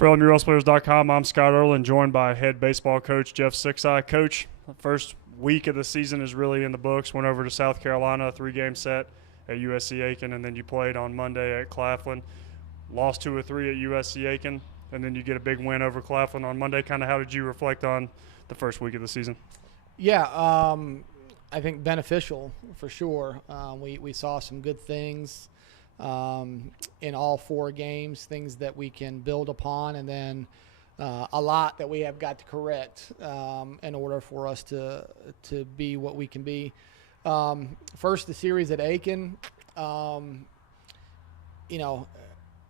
For LMUWrestlePlayers.com, I'm Scott Erland, joined by head baseball coach Jeff Sixeye. Coach, the first week of the season is really in the books. Went over to South Carolina, a 3-game set at USC Aiken, and then you played on Monday at Claflin. Lost 2 or 3 at USC Aiken, and then you get a big win over Claflin on Monday. Kind of how did you reflect on the first week of the season? Yeah, I think beneficial for sure. We saw some good things in all 4 games, things that we can build upon, and then a lot that we have got to correct in order for us to be what we can be. First, the series at Aiken,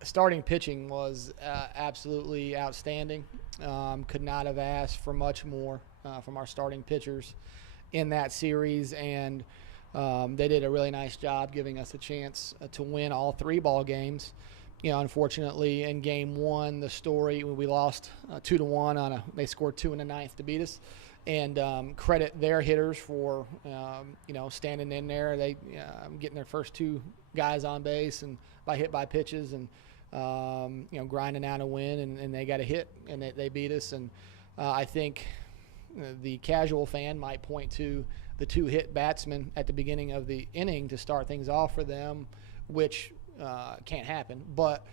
starting pitching was absolutely outstanding. Could not have asked for much more from our starting pitchers in that series, and they did a really nice job giving us a chance to win all 3 ball games. Unfortunately, in game 1, the story, we lost 2-1 they scored 2 in the 9th to beat us, and credit their hitters for standing in there. They getting their first 2 guys on base and hit by pitches and grinding out a win, and they got a hit and they beat us. And I think the casual fan might point to the 2 hit batsmen at the beginning of the inning to start things off for them, which can't happen. But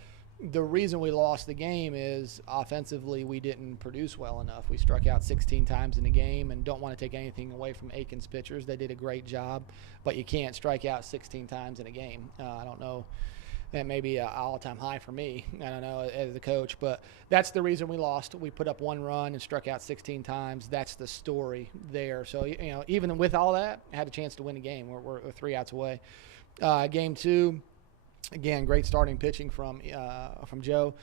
the reason we lost the game is offensively we didn't produce well enough. We struck out 16 times in the game, and don't want to take anything away from Aiken's pitchers. They did a great job, but you can't strike out 16 times in a game. I don't know. That may be an all-time high for me. I don't know, as the coach, but that's the reason we lost. We put up 1 run and struck out 16 times. That's the story there. So, even with all that, I had a chance to win the game. We're 3 outs away. Game 2, again, great starting pitching from Joe,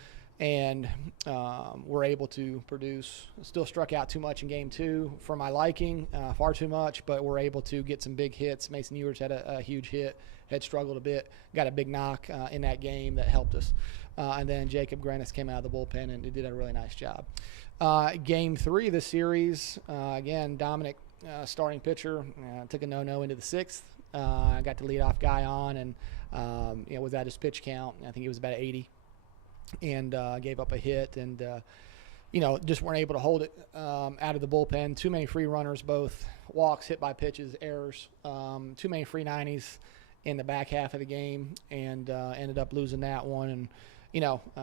and we're able to produce. Still struck out too much in game 2 for my liking, far too much, but we're able to get some big hits. Mason Ewers had a huge hit. Had struggled a bit, got a big knock in that game that helped us. And then Jacob Grannis came out of the bullpen and did a really nice job. Game 3 of the series, again, Dominic, starting pitcher, took a no-no into the 6th. I got the leadoff guy on and was at his pitch count. I think he was about 80 and gave up a hit and just weren't able to hold it out of the bullpen. Too many free runners, both walks, hit by pitches, errors, too many free 90s in the back half of the game, and ended up losing that one, and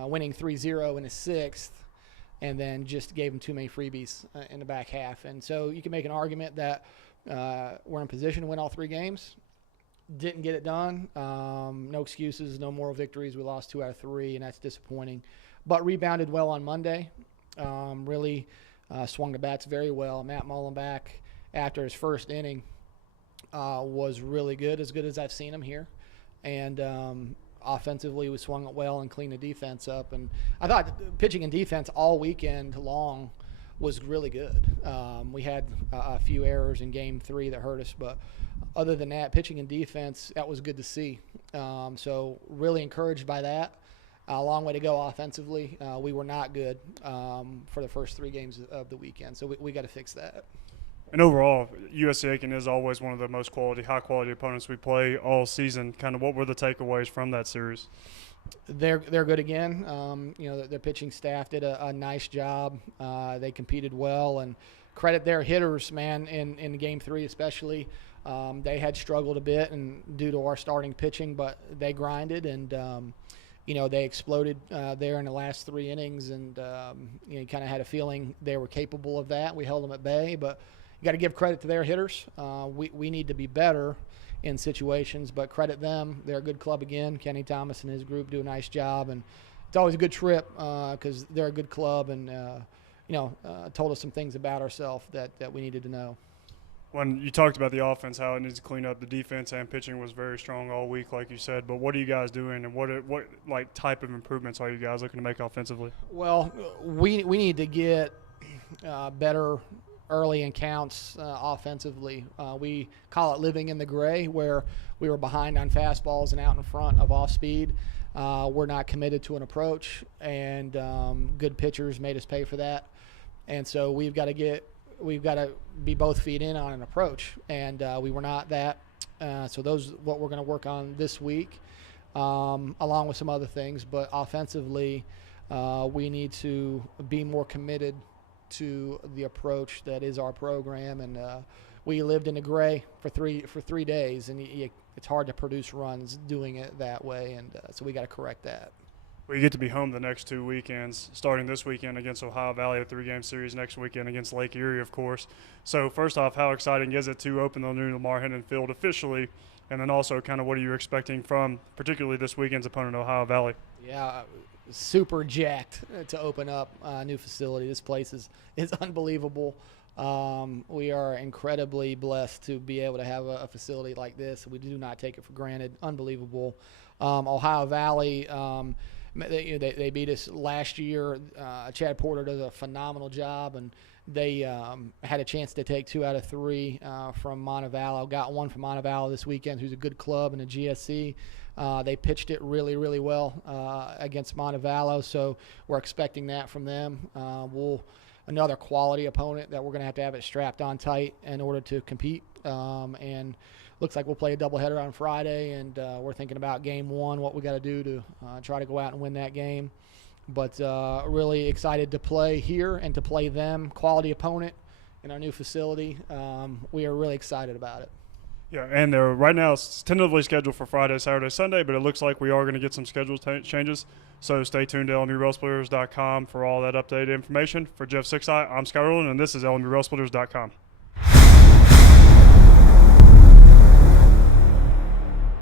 winning 3-0 in the 6th, and then just gave them too many freebies in the back half. And so you can make an argument that we're in position to win all 3 games. Didn't get it done. No excuses, no moral victories. We lost 2 out of 3, and that's disappointing. But rebounded well on Monday. Really swung the bats very well. Matt Mullenbeck, after his first inning, was really good as I've seen him here. And offensively, we swung it well and cleaned the defense up. And I thought pitching and defense all weekend long was really good. We had a few errors in game 3 that hurt us, but other than that, pitching and defense, that was good to see. So really encouraged by that. A long way to go offensively. We were not good for the first 3 games of the weekend, so we got to fix that. And overall, USC Aiken is always one of the most high-quality opponents we play all season. Kind of what were the takeaways from that series? They're good again. Their pitching staff did a nice job. They competed well, and credit their hitters, man, in game 3 especially. They had struggled a bit and due to our starting pitching, but they grinded and they exploded there in the last 3 innings, and you kind of had a feeling they were capable of that. We held them at bay, but you got to give credit to their hitters. We need to be better in situations, but credit them. They're a good club again. Kenny Thomas and his group do a nice job, and it's always a good trip because they're a good club and told us some things about ourselves that we needed to know. When you talked about the offense, how it needs to clean up, the defense and pitching was very strong all week, like you said. But what are you guys doing, and what type of improvements are you guys looking to make offensively? Well, we need to get better early in counts offensively. We call it living in the gray, where we were behind on fastballs and out in front of off speed. We're not committed to an approach, and good pitchers made us pay for that. And so we've got to be both feet in on an approach, and we were not that. So those what we're going to work on this week, along with some other things. But offensively, we need to be more committed to the approach that is our program. And we lived in the gray for three days, and it's hard to produce runs doing it that way. And so we got to correct that. Well, you get to be home the next 2 weekends, starting this weekend against Ohio Valley, a 3-game series, next weekend against Lake Erie, of course. So first off, how exciting is it to open the new Lamar Hendon Field officially? And then also kind of what are you expecting from particularly this weekend's opponent, Ohio Valley? Yeah, super jacked to open up a new facility. This place is unbelievable. We are incredibly blessed to be able to have a facility like this. We do not take it for granted. Unbelievable. Ohio Valley, they beat us last year. Chad Porter does a phenomenal job, and they had a chance to take 2 out of 3 from Montevallo. Got 1 from Montevallo this weekend, who's a good club in the GSC. They pitched it really, really well against Montevallo, so we're expecting that from them. Another quality opponent that we're going to have it strapped on tight in order to compete. And looks like we'll play a doubleheader on Friday, and we're thinking about game 1, what we got to do to try to go out and win that game. But really excited to play here and to play them, quality opponent in our new facility. We are really excited about it. Yeah, and they're right now it's tentatively scheduled for Friday, Saturday, Sunday, but it looks like we are going to get some schedule changes. So stay tuned to LMURailsplitters.com for all that updated information. For Jeff Sixeye, I'm Scott Erland, and this is LMURailsplitters.com.